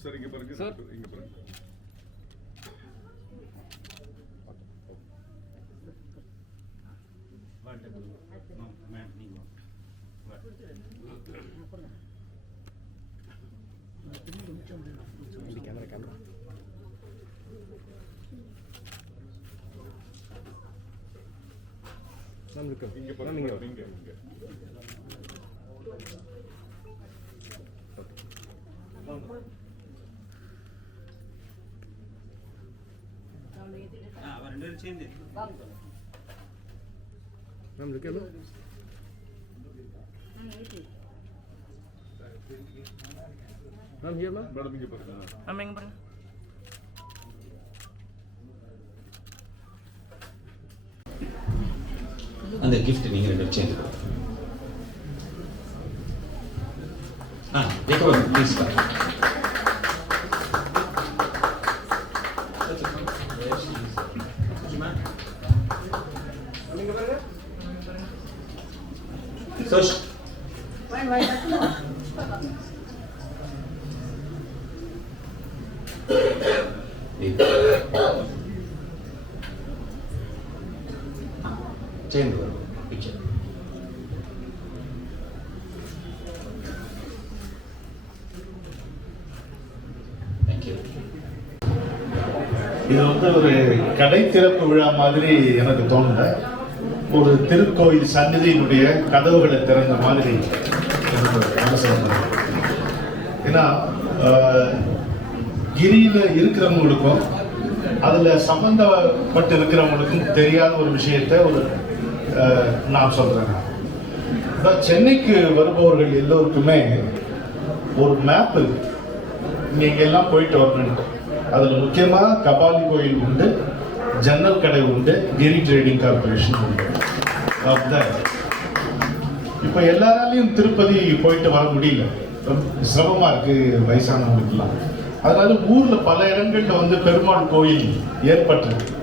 Sir இங்க பாருங்க sir, இங்க பாருங்க. கேமரா இங்க பாருங்க, இங்க மேம் இருக்கே மேம் ஹியர் மேம் மேடம் இங்க பாருங்க. மேம் எங்க பாருங்க. அந்த கிஃப்ட் நீங்க ரெண்டு சேஞ்ச் ப்ளீஸ் சோஷ் சேர்ந்து வரும் பிக்சர். தேங்க்யூ. இது ஒரு கடை திறப்பு விழா மாதிரி எனக்கு தோணுது. ஒரு திருக்கோயில் சந்நிதியினுடைய கதவுகளை திறந்த மாதிரி எனக்கு மனசு வந்தது. ஏன்னா கிரியில இருக்கிறவங்களுக்கும் அதுல சம்பந்தப்பட்டு இருக்கிறவங்களுக்கும் தெரியாத ஒரு விஷயத்த நான் சொல்றேன். சென்னைக்கு வருபவர்கள் எல்லோருக்குமே ஒரு மேப் நீங்க எல்லாம் போயிட்டு வரணும். அதுல முக்கியமா கபாலி கோயில் உண்டு, ஜன்னல் கடை உண்டு, கிரி ட்ரேடிங் கார்பரேஷன் உண்டு. இப்ப எல்லாராலையும் திருப்பதி போயிட்டு வர முடியல, சிரமமா இருக்கு வயசானவங்களுக்குலாம். அதனால ஊர்ல பல இடங்கள்ல பெருமாள் கோயில் ஏற்பட்டிருக்கு.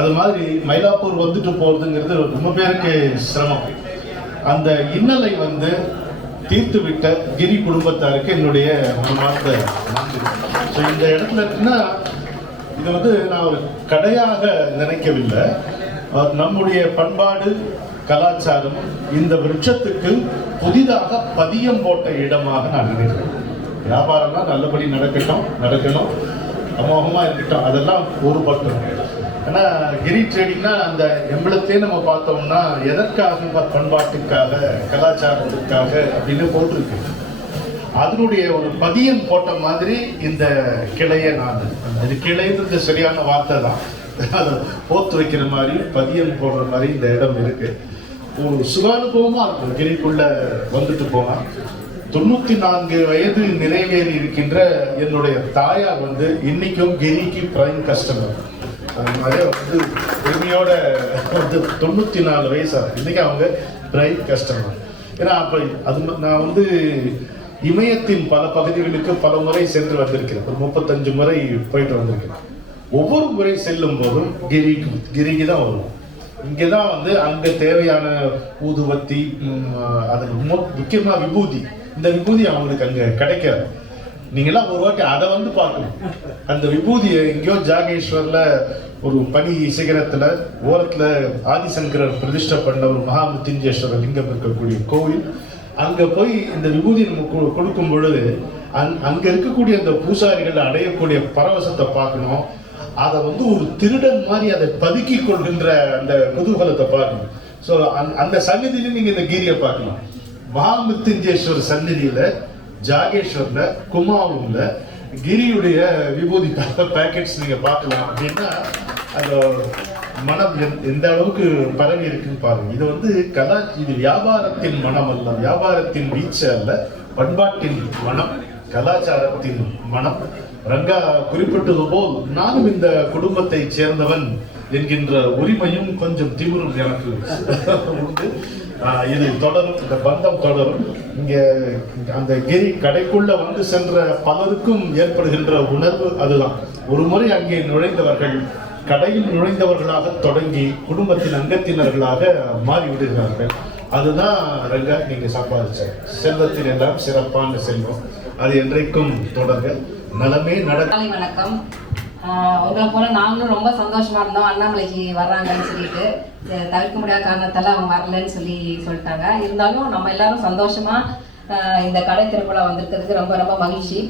அது மாதிரி மயிலாப்பூர் வந்துட்டு போறதுங்கிறது ரொம்ப பேருக்கு சிரமம். அந்த இன்னலை தீர்த்து விட்ட கிரி குடும்பத்தாருக்கு என்னுடைய மனமார்ந்த நன்றி. இந்த இடத்துல இருக்குன்னா இது நான் ஒரு கடையாக நினைக்கவில்லை. நம்முடைய பண்பாடு கலாச்சாரம் இந்த விருட்சத்துக்கு புதிதாக பதியம் போட்ட இடமாக நான் நினைக்கிறேன். வியாபாரம்லாம் நல்லபடி நடக்கணும், அமோகமா இருக்கட்டும், அதெல்லாம் ஒரு பக்கம். ஆனா கிரி ட்ரேடிங்னா அந்த எம்பளத்தையே நம்ம பார்த்தோம்னா எதற்காக, பண்பாட்டுக்காக, கலாச்சாரத்துக்காக அப்படின்னு போட்டிருக்கு. அதனுடைய ஒரு பதியம் போட்ட மாதிரி இந்த கிளையை இது கிளைன்றது சரியான வார்த்தை தான், அதை போத்து வைக்கிற மாதிரி பதியம் போடுற மாதிரி இந்த இடம் இருக்கு. ஒரு சுகானுபவமா இருக்கும். கிரிக்குள்ள வந்துட்டு போனா 94 வயது நிறைவேறி இருக்கின்ற என்னுடைய தாயார் இன்னைக்கும் கிரிக்கு பிரைம் கஸ்டமர். அது மாதிரி பெருமையோட 94 வயசா இன்னைக்கு அவங்க பிரைம் கஸ்டமர். ஏன்னா அப்ப அது நான் இமயத்தின் பல பகுதிகளுக்கு பல முறை சென்று வந்திருக்கிறேன். ஒரு 35 முறை போயிட்டு வந்திருக்கிறேன். ஒவ்வொரு முறை செல்லும் போதும் கிரிக்கு தான் வருவோம். இங்கதான் அங்க தேவையான ஊதுவத்தி, அது முக்கியமா விபூதி. இந்த விபூதி அவங்களுக்கு அங்க கிடைக்காது. நீங்கெல்லாம் ஒரு வாட்டி அதை பார்க்கணும். அந்த விபூதியை எங்கேயோ ஜாகேஸ்வர்ல ஒரு பனி சிகரத்துல ஓரத்துல ஆதிசங்கரர் பிரதிஷ்டை பண்ண ஒரு மகாமிருத்யுஞ்சேஸ்வரர் லிங்கம் இருக்கக்கூடிய கோவில், அங்க போய் இந்த விபூதி நம்ம கொடுக்கும் பொழுது அங்க இருக்கக்கூடிய அந்த பூசாரிகள் அடையக்கூடிய பரவசத்தை பார்க்கணும். அதை வந்து ஒரு திருடன் மாதிரி அதை பதுக்கி கொள்கின்ற அந்த குதூகலத்தை பார்க்கணும். ஸோ அந்த சந்நிதியில நீங்க இந்த கீரியை பார்க்கலாம். மகாமிருத்யுஞ்சேஸ்வரர் சந்நிதியில, ஜாகேஸ்வர்ல, குமாவுல கிரியுடைய விபூதி பேக்கெட்ஸ் நீங்க பார்க்கலாம். அப்படின்னா அந்த மனம் எந்த அளவுக்கு பரவி இருக்குன்னு பாருங்க. இது வந்து இது வியாபாரத்தின் மனம் அல்ல, வியாபாரத்தின் வீச்சு அல்ல, பண்பாட்டின் மனம், கலாச்சாரத்தின் மனம். ரங்கா குறிப்பிட்டது போல் நானும் இந்த குடும்பத்தை சேர்ந்தவன் என்கின்ற உரிமையும் கொஞ்சம் திமிரும் எனக்கு உண்டு. இது தொடரும், இந்த பந்தம் தொடரும். இங்க அந்த கிரி கடைக்குள்ள வந்து சென்ற பலருக்கும் ஏற்படுகின்ற உணர்வு அதுதான். ஒரு முறை அங்கே நுழைந்தவர்கள் கடையில் நுழைந்தவர்களாக தொடங்கி குடும்பத்தின் அங்கத்தினர்களாக மாறிவிடுகிறார்கள். அதுதான் ரங்கா நீங்க சம்பாதிச்ச செல்வத்தின் எல்லாம் சிறப்பான செல்வம். அது என்றைக்கும் தொடங்க நலமே நடக்க. வணக்கம். உங்களை போல நாங்களும் ரொம்ப சந்தோஷமா இருந்தோம். அண்ணாமலைக்கு வர்றாங்கன்னு சொல்லிட்டு தவிர்க்க முடியாத காரணத்தால அவங்க வரலன்னு சொல்லிட்டாங்க. இருந்தாலும் நம்ம எல்லாரும் சந்தோஷமா இந்த கடை திருவிழா வந்திருக்கிறதுக்கு ரொம்ப ரொம்ப மகிழ்ச்சி.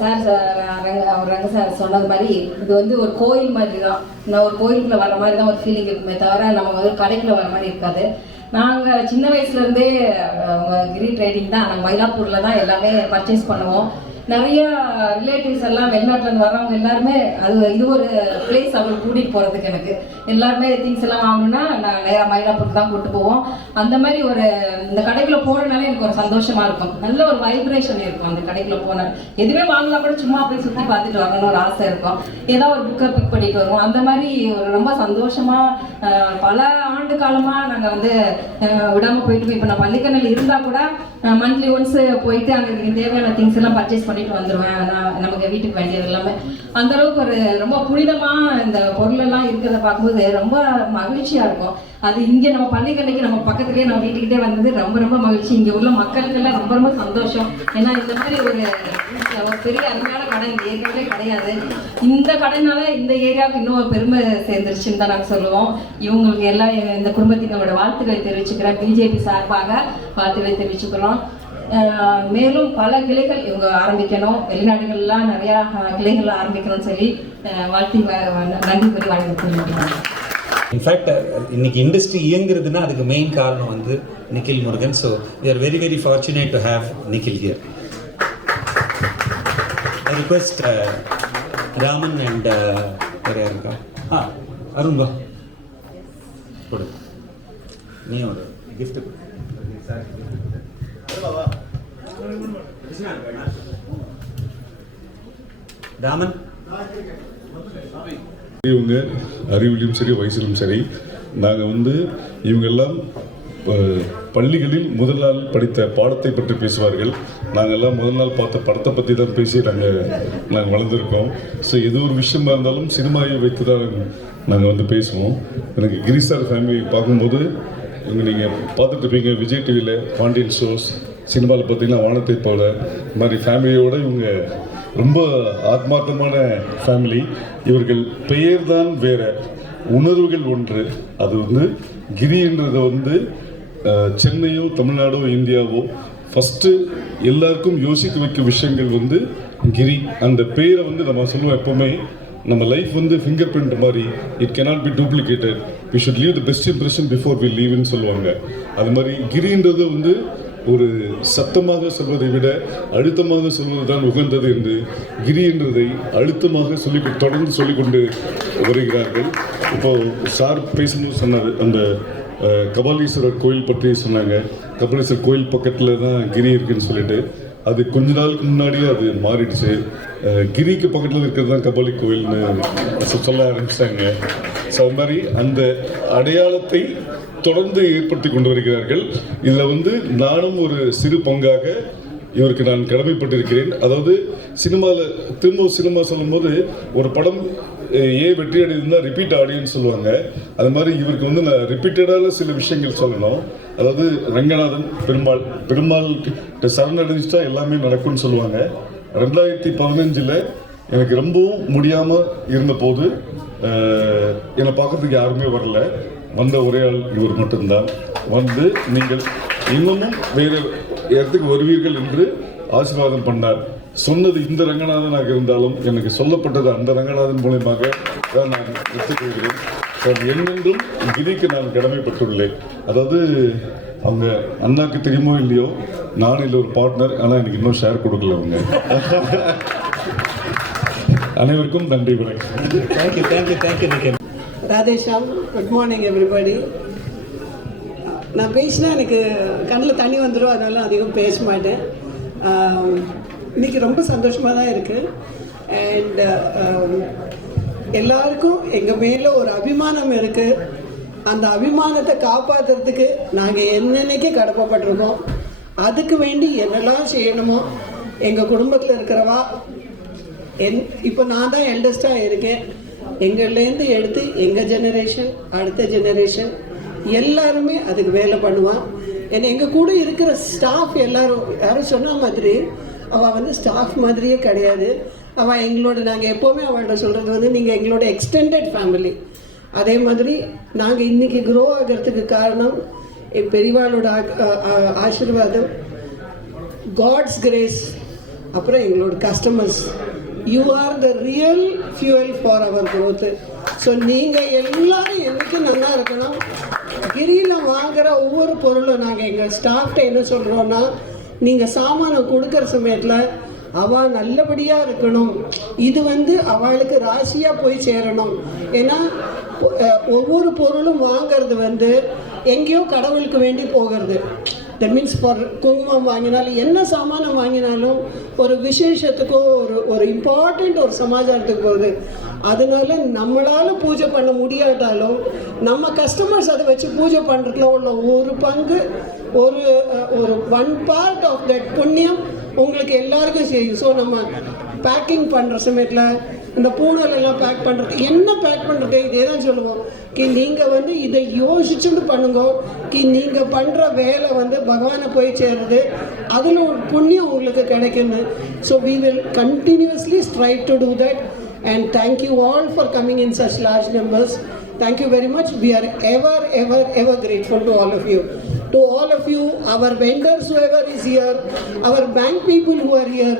சார் ரங்க சார் சொன்னது மாதிரி இது வந்து ஒரு கோயில் மாதிரி தான். நான் ஒரு கோயிலுக்குள்ள வர மாதிரி தான் ஒரு ஃபீலிங் இருக்குமே தவிர நம்ம வந்து கடைக்குள்ள வர மாதிரி இருக்காது. நாங்கள் சின்ன வயசுலேருந்தே கிரி ட்ரேடிங் தான், நாங்கள் மயிலாப்பூரில் தான் எல்லாமே பர்ச்சேஸ் பண்ணுவோம். நிறைய ரிலேட்டிவ்ஸ் எல்லாம் வெளிநாட்டிலேருந்து வர்றவங்க எல்லாருமே இது ஒரு பிளேஸ் அவங்களுக்கு கூட்டிகிட்டு போகிறதுக்கு. எனக்கு எல்லாருமே திங்ஸ் எல்லாம் வாங்கணும்னா நான் நேராக மயிலாப்பூருக்கு தான் கூப்பிட்டு போவோம். அந்த மாதிரி இந்த கடைக்குள்ளே போகிறனாலே எனக்கு ஒரு சந்தோஷமாக இருக்கும். நல்ல ஒரு வைப்ரேஷன் இருக்கும் அந்த கடைக்குள்ளே போனால். எதுவுமே வாங்கலாம் கூட சும்மா அப்படியே சுற்றி பார்த்துட்டு வரணும்னு ஒரு ஆசை இருக்கும். ஏதாவது ஒரு புக்கை பிக் பண்ணிட்டு வருவோம். அந்த மாதிரி ஒரு ரொம்ப சந்தோஷமாக பல ஆண்டு காலமாக நாங்கள் வந்து விடாமல் போயிட்டு இப்போ நான் பள்ளிக்கண்ணில் இருந்தால் கூட மந்த்லி ஒன்ஸ் போயிட்டு அங்கே தேவையான திங்ஸ் எல்லாம் பர்ச்சேஸ் பண்ணிட்டு வந்துடுவேன். நமக்கு வீட்டுக்கு வேண்டியது எல்லாமே அந்த அளவுக்கு ஒரு ரொம்ப புனிதமா இந்த பொருள் எல்லாம் இருக்கிறத பார்க்கும்போது ரொம்ப மகிழ்ச்சியா இருக்கும். அது இங்க நம்ம பள்ளிக்கண்ணைக்கு நம்ம பக்கத்துலயே நம்ம வீட்டுக்கிட்டே வந்தது ரொம்ப ரொம்ப மகிழ்ச்சி. இங்க உள்ள மக்களுக்கு எல்லாம் ரொம்ப ரொம்ப சந்தோஷம். ஏன்னா இந்த மாதிரி ஒரு பெரிய அருமையான கடை இந்த ஏரியாவிலே கிடையாது. இந்த கடைனால இந்த ஏரியாவுக்கு இன்னும் பெருமை சேர்ந்துருச்சுன்னு தான் நாங்கள் சொல்லுவோம். இவங்களுக்கு எல்லாம் இந்த குடும்பத்தினோட வாழ்த்துக்களை தெரிவிச்சுக்கிறேன். பிஜேபி சார்பாக வாழ்த்துக்களை தெரிவிச்சுக்கிறோம். மேலும் பல கிளைகள் இவங்க ஆரம்பிக்கணும், வெளிநாடுகள்லாம் நிறையா கிளைகள் ஆரம்பிக்கணும்னு சொல்லி வாழ்த்தி நன்றி கூறி வாழ்க்கை. இன்ஃபேக்ட் இன்னைக்கு இண்டஸ்ட்ரி இயங்குறதுன்னா அதுக்கு மெயின் காரணம் வந்து Nikhil Murugan. So we are very very fortunate to have Nikhil here. I request Raman and வேறு இருக்கா அருண் வா கொடு, நீ ஒரு கிஃப்ட் கொடு. ராமன் இவங்க அறிவிலும் சரி வயசிலும் சரி, நாங்கள் வந்து இவங்கெல்லாம் பள்ளிகளில் முதல் நாள் படித்த பாடத்தை பற்றி பேசுவார்கள். நாங்கள் எல்லாம் முதல் நாள் பார்த்த படத்தை பற்றி தான் பேசி நாங்கள் வளர்ந்துருக்கோம். ஸோ எது ஒரு விஷயமா இருந்தாலும் சினிமாவை வைத்து தான் நாங்கள் வந்து பேசுவோம். எனக்கு கிரிசார் ஃபேமிலி பார்க்கும்போது நீங்கள் பார்த்துட்டு இருப்பீங்க விஜய் டிவியில் பாண்டியன் ஷோஸ், சினிமாவில் பார்த்தீங்கன்னா வானத்தை போல மாதிரி ஃபேமிலியோடு இவங்க ரொம்ப ஆத்மார்த்தமான ஃபேமிலி. இவர்கள் பெயர் தான் வேற, உணர்வுகள் ஒன்று. அது வந்து கிரின்றதை வந்து சென்னையோ தமிழ்நாடோ இந்தியாவோ ஃபஸ்ட்டு எல்லாருக்கும் யோசிக்க வைக்க விஷயங்கள் வந்து கிரி. அந்த பெயரை வந்து நம்ம சொல்லுவோம் எப்போவுமே, நம்ம லைஃப் வந்து ஃபிங்கர் பிரிண்ட் மாதிரி, it cannot be duplicated, we should leave the best impression before we லீவ்னு சொல்லுவாங்க. அது மாதிரி கிரின்றது வந்து ஒரு சத்தமாக சொல்வதை விட அழுத்தமாக சொல்வது தான் உகந்தது என்று கிரி என்றதை அழுத்தமாக தொடர்ந்து சொல்லிக்கொண்டு வருகிறார்கள். இப்போது சார் பேசும்போது சொன்னார், அந்த கபாலீஸ்வரர் கோயில் பற்றி சொன்னாங்க. கபாலீஸ்வரர் கோயில் பக்கத்தில் தான் கிரி இருக்குன்னு சொல்லிட்டு, அது கொஞ்ச நாளுக்கு முன்னாடியே அது மாறிடுச்சு. கிரிக்கு பக்கத்தில் இருக்கிறது தான் கபாலி கோயில்னு சொல்ல ஆரம்பிச்சிட்டாங்க. ஸோ அது மாதிரி அந்த அடையாளத்தை தொடர்ந்து ஏற்படுத்தி கொண்டு வருகிறார்கள். இதில் வந்து நானும் ஒரு சிறு பங்காக இவருக்கு நான் கடமைப்பட்டிருக்கிறேன். அதாவது சினிமாவில் சினிமா சொல்லும்போது ஒரு படம் வெற்றி அடைந்தால் ரிப்பீட் ஆடியன்ஸ் சொல்லுவாங்க. அது மாதிரி இவருக்கு வந்து நான் ரிப்பீட்டடான சில விஷயங்கள் சொல்லணும். அதாவது ரங்கநாதன் பெருமாள் சரணடைஞ்சிட்டா எல்லாமே நடக்கும்னு சொல்லுவாங்க. 2015 எனக்கு ரொம்பவும் முடியாமல் இருந்தபோது என்னை பார்க்கறதுக்கு யாருமே வரல. வந்த ஒரே ஆள் இவர் மட்டும்தான். வந்து நீங்கள் இன்னமும் வேறு இடத்துக்கு வருவீர்கள் என்று ஆசீர்வாதம் பண்ணார். சொன்னது இந்த ரங்கநாதனாக இருந்தாலும் எனக்கு சொல்லப்பட்டது அந்த ரங்கநாதன் மூலியமாக தான் நான் எடுத்துக்கொள்கிறேன். என்னென்றும் கிரிக்கு நான் கடமைப்பட்டுள்ளேன். அதாவது அவங்க அண்ணாக்கு தெரியுமோ இல்லையோ, நான் இல்லை ஒரு பார்ட்னர், ஆனால் எனக்கு இன்னும் ஷேர் கொடுக்கல அவங்க. அனைவருக்கும் நன்றி, வணக்கம். Thank you Nikhil. Radhe Shyam, good morning everybody. நான் பேசினா எனக்கு கண்ணில் தண்ணி வந்துடும், அதனால அதிகம் பேச மாட்டேன். இன்றைக்கி ரொம்ப சந்தோஷமாக தான் இருக்குது. அண்ட் எல்லாருக்கும் எங்கள் மேலே ஒரு அபிமானம் இருக்குது. அந்த அபிமானத்தை காப்பாற்றுறதுக்கு நாங்கள் என்னென்னைக்கு கடமைப்பட்டிருக்கோம். அதுக்கு வேண்டி என்னெல்லாம் செய்யணுமோ எங்கள் குடும்பத்தில் இருக்கிறவா, இப்போ நான் தான் எல்டஸ்டாக இருக்கேன். எங்கள்லேருந்து எடுத்து எங்கள் ஜெனரேஷன், அடுத்த ஜெனரேஷன் எல்லாருமே அதுக்கு வேலை பண்ணுவான். ஏன்னா எங்கள் கூட இருக்கிற ஸ்டாஃப் எல்லாரும், யாரும் சொன்ன மாதிரி அவள் வந்து ஸ்டாஃப் மாதிரியே கிடையாது. அவள் எங்களோட, நாங்கள் எப்போவுமே அவள்கிட்ட சொல்கிறது வந்து நீங்கள் எங்களோட எக்ஸ்டெண்டட் ஃபேமிலி. அதே மாதிரி நாங்கள் இன்றைக்கி க்ரோ ஆகிறதுக்கு காரணம் என் பெரியவாளோட ஆசீர்வாதம், காட்ஸ் கிரேஸ், அப்புறம் எங்களோட customers. You are the real fuel for our growth. So நீங்கள் எல்லாரும் என்றைக்கும் நல்லா இருக்கணும். கிரியில் வாங்குகிற ஒவ்வொரு பொருளும் நாங்கள் எங்கள் ஸ்டாஃப்ட்ட என்ன சொல்கிறோன்னா, நீங்கள் சாமானை கொடுக்குற சமயத்தில் அவள் நல்லபடியாக இருக்கணும். இது வந்து அவளுக்கு ராசியாக போய் சேரணும். ஏன்னா ஒவ்வொரு பொருளும் வாங்கிறது வந்து எங்கேயோ கடவுளுக்கு வேண்டி போகிறது. தட் மீன்ஸ் ஃபார் குங்குமம் வாங்கினாலும், என்ன சாமானம் வாங்கினாலும் ஒரு விசேஷத்துக்கோ ஒரு இம்பார்ட்டண்ட் ஒரு சமாச்சாரத்துக்கு போகுது. அதனால நம்மளால் பூஜை பண்ண முடியாட்டாலும் நம்ம கஸ்டமர்ஸ் அதை வச்சு பூஜை பண்ணுறதுல உள்ள ஒரு பங்கு, ஒரு ஒன் பார்ட் ஆஃப் தட் புண்ணியம் உங்களுக்கு எல்லாருக்கும் செய்யும். ஸோ நம்ம பேக்கிங் பண்ணுற சமயத்தில் இந்த பூனலெல்லாம் பேக் பண்ணுறது, என்ன பேக் பண்ணுறது, இதே தான் சொல்லுவோம். நீங்கள் வந்து இதை யோசிச்சுட்டு பண்ணுங்க. நீங்கள் பண்ணுற வேலை வந்து பகவானை போய் சேருது, அதில் ஒரு புண்ணியம் உங்களுக்கு கிடைக்குன்னு. So we will continuously strive to do that. And thank you all for coming in such large numbers. Thank you very much. We are ever grateful to all of you. To all of you, our vendors, whoever is here, our bank people who are here,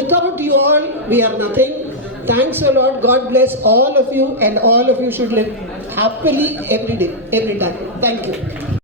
without you all, we are nothing. Thanks a lot. God bless all of you, and all of you should live happily every day, every time. Thank you.